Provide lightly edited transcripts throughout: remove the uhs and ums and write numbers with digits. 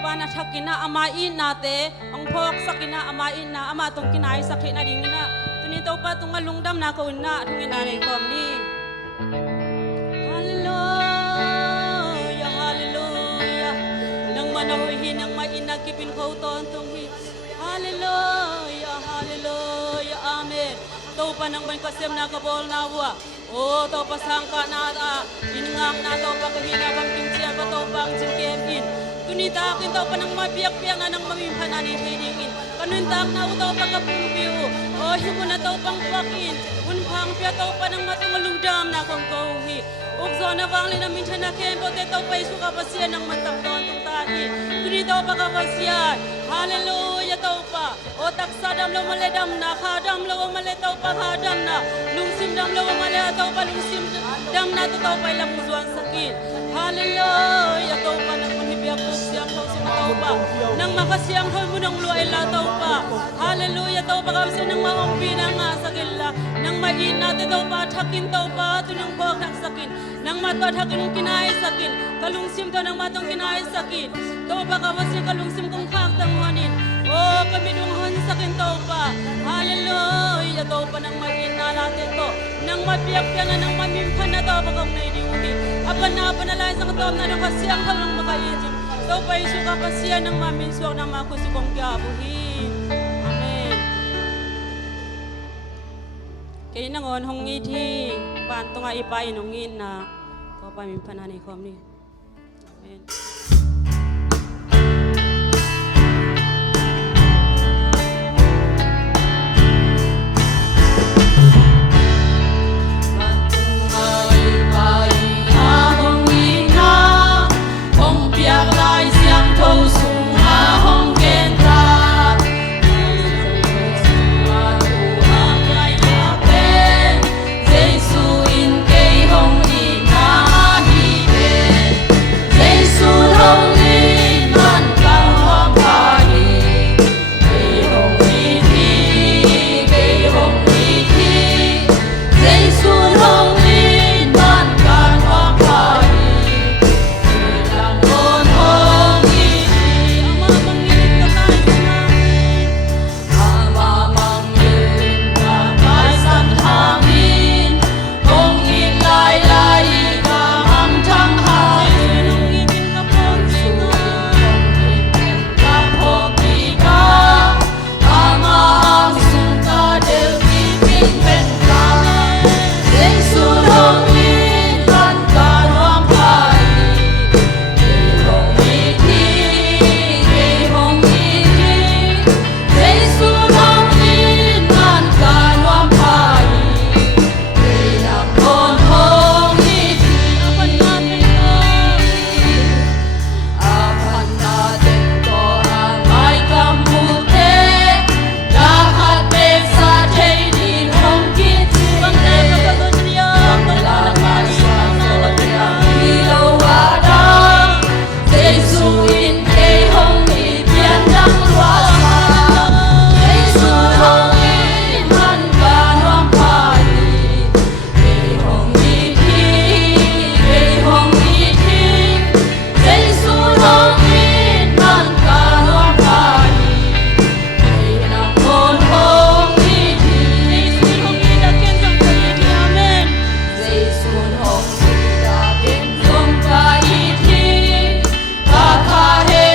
pa na siya kinaamain nate, ang pok sa kinaamain na, ama itong kinay sa kinaring na. Tunitaw pa itong alungdam na kauna, itong inanay ko ni. Hallelujah, hallelujah. Nang manahuhin ang mainagkipin ko ito itong hallelujah, hallelujah, amen. Tau pa nang bankasem na kabol na wa. O tau pa sangka na ingang na tau pa kahina bang kimsiya pa tau pa ang singkepin. Kunita akin tau pa nang mabiyak-biyak na nang mamimpan ni hidingin. Kanuntak na tau pa kapumpiyo. O himu na tau pang pakin. Unpang piya tau pa nang matungalungdam na kong kauhi. Ukso na vangli na minsan na kempo te tau pa isu kapasyan ng mantangdon tung tahi. Kunita pa kapasyan. Hallelujah tau pa. O taksadam lo maledam na kadam lo maletau pa kadam na. Lungsim dam lo maletau pa lungsim dam na tau pa ilang musuhan sakit. Hallelujah tau pa nang manhibiyak ko siyang tau sinataw pa. Nang makasiyang mo ng luay la tau pa. Hallelujah tau pa kapasyan ng maumpi na nga sakit la. Nang main natin tau pa takin tau pa tunong kog ng sakin. Nang matod hakin ng kinay sakin. Kalungsim tau nang matong kinay sakin. Tau pa kapasyan kalungsim kong kaktang hanin. Oh, kami dunghan sa kintaw pa. Hallelujah. Tau pa nang maginala to. Nang mabiyak-biyak na nang mamimpan na tau pa kang naidiunin. Apan na panalay sa katawam na nang kasiyang ka lang makaisip. Tau pa isu kapasyan ng maminsuak na makusikong kiabuhin. Amen. Kaya nangon hong iti. Panto nga ipainungin na tau pa mimpan na ni kom ni. Amen. Hare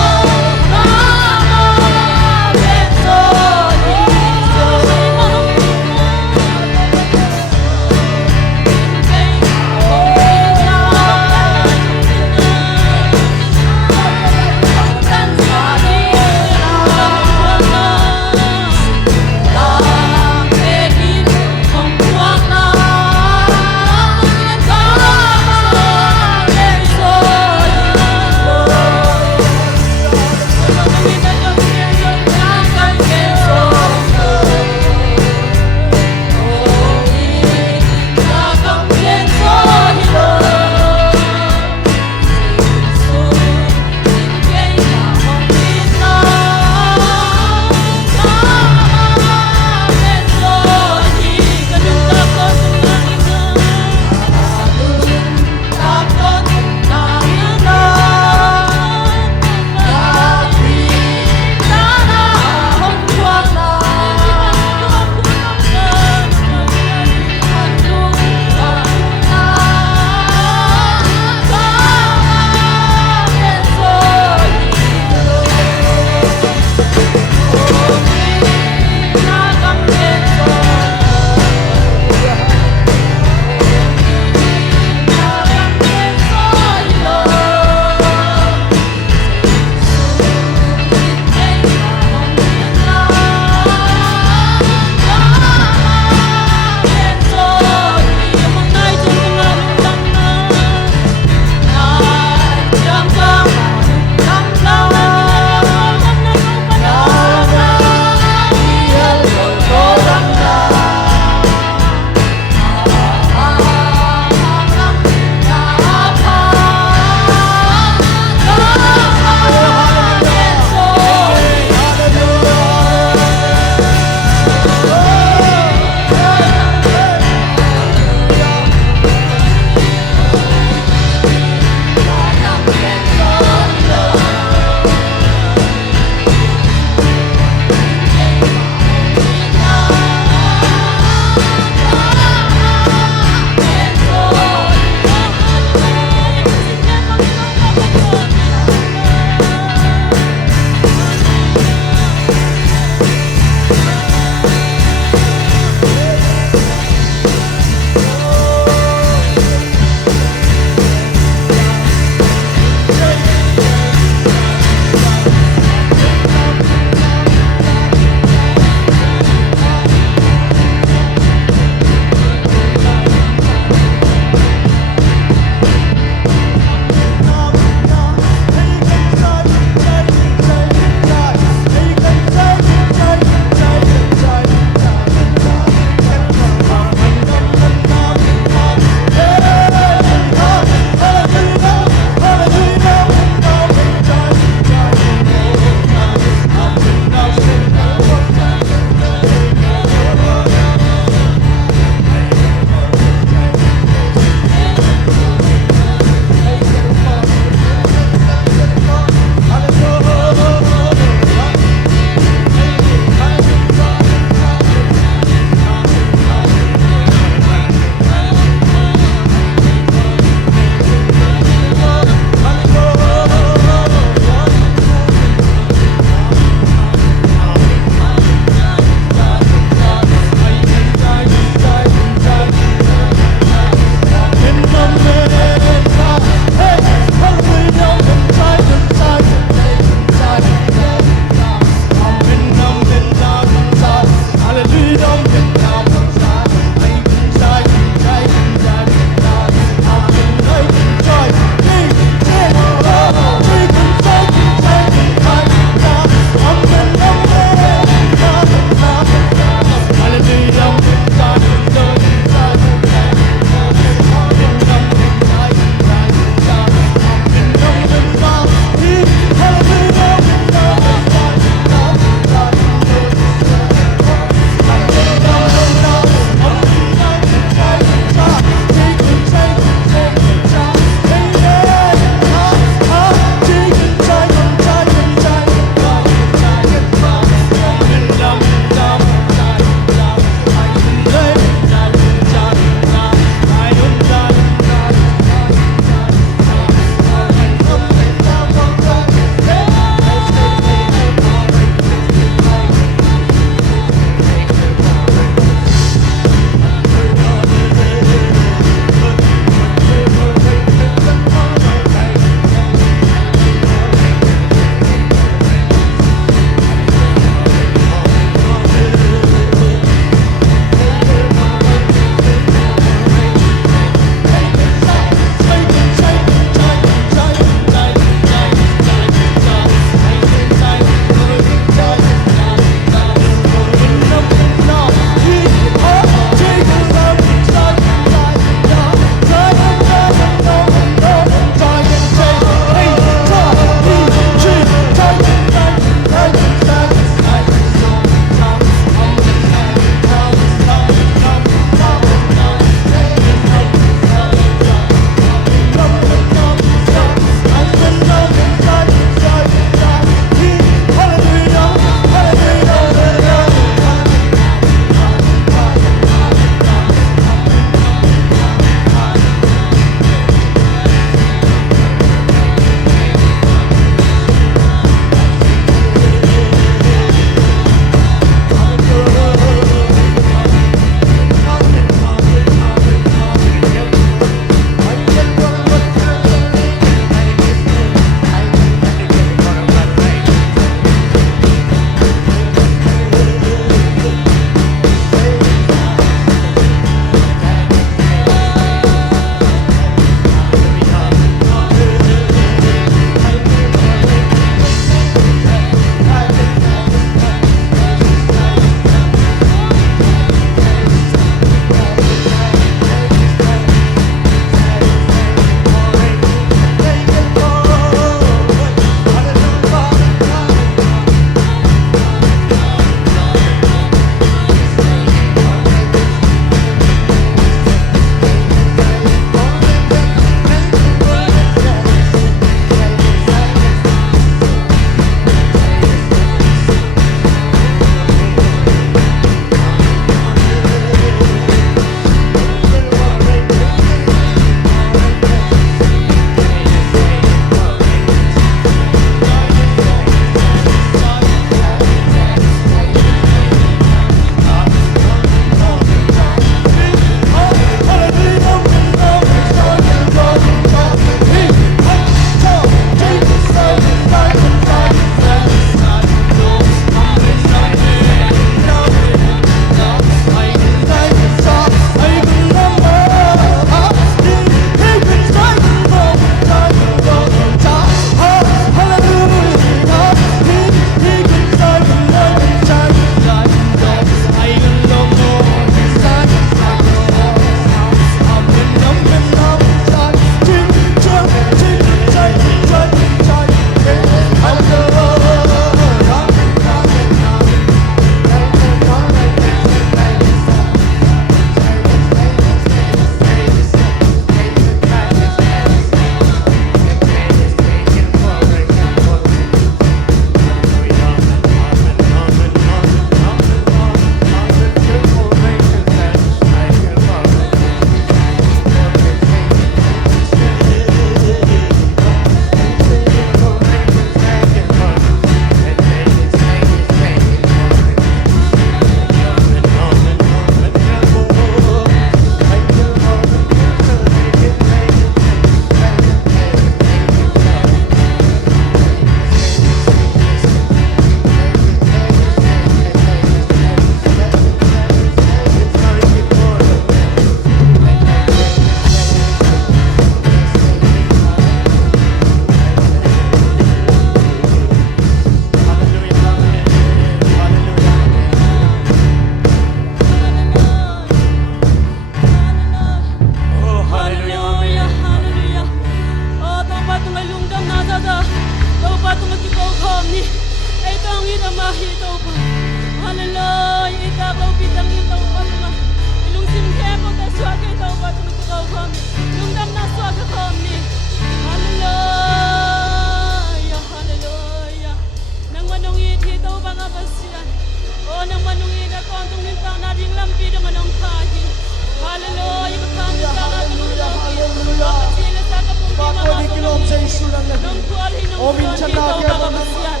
di kilom sa isulang na. Nung kuali nung O minsan kuali na tau kaya pagabasian.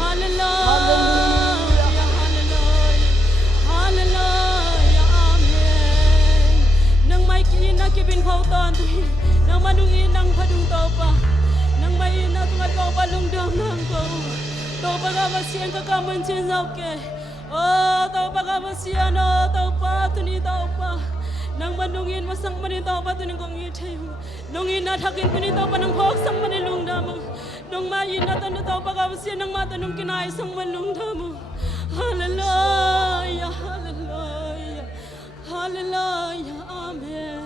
Hallelujah. Hallelujah. Amen. Nang may kiina kibin kautan tuhin. Nang manungin ang padung tau pa. Nang may ina tungat kau palungdang nang kau. Tau pagabasian kakaman cinsaw ke. Oh, tau pagabasian oh, tau pa tuni tau pa. Nang manungin masang manitaw pa tuning kong itay. Nung inatakin panitaw pa ng hawak sang manilong damo. Nung mainatan na tao pagkabasya ng mata nung kinais ang malong damo. Hallelujah, hallelujah, hallelujah, amen.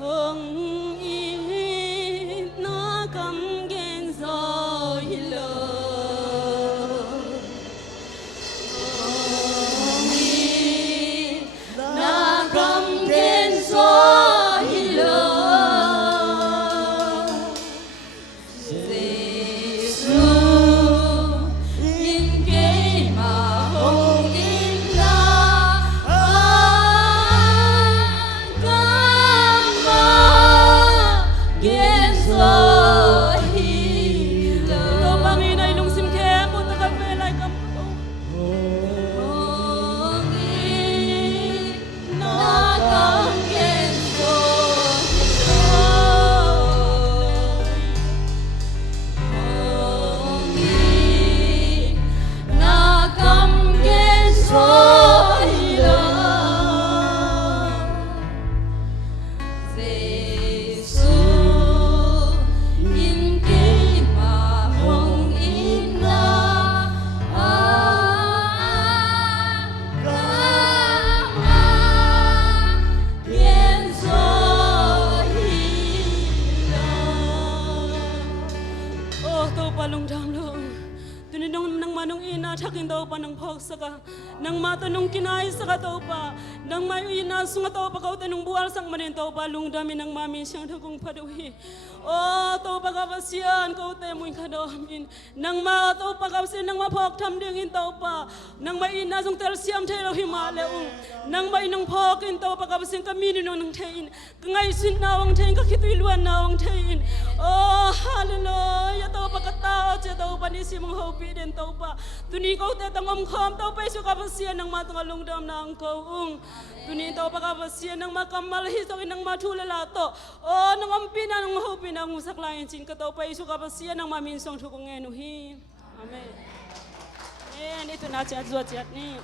Hong it na kam gen so hilo. Saka nang matanong kinay sa kataw pa nang may inasong ataw pa tanong buwal sang manintaw pa lungdami ng mami siyang dagong paduhi oh taw pagabasyan kau temoy kadamin nang mataw pagabasyan nang mapok tamding intaw pa nang may inasong telsiam telo himaleong nang may nang pokin taw pagabasyan kami nung tain ngay sinawang tain kakituiluan nawang tain oh hallelujah taw pagkatao siya taw pa ni simong hopi din taw pa tuni kau tetangom kom tau pa isu kapasian ng matungalong dam na ang kaung. Tunin tau pa kapasian ng makamalhi sa ng matulalato. O nang ampina ng mahupin ang musaklayan sin ka tau pa isu kapasian ng maminsong tukong enuhi. Amen. Amen. Ito na chat ni.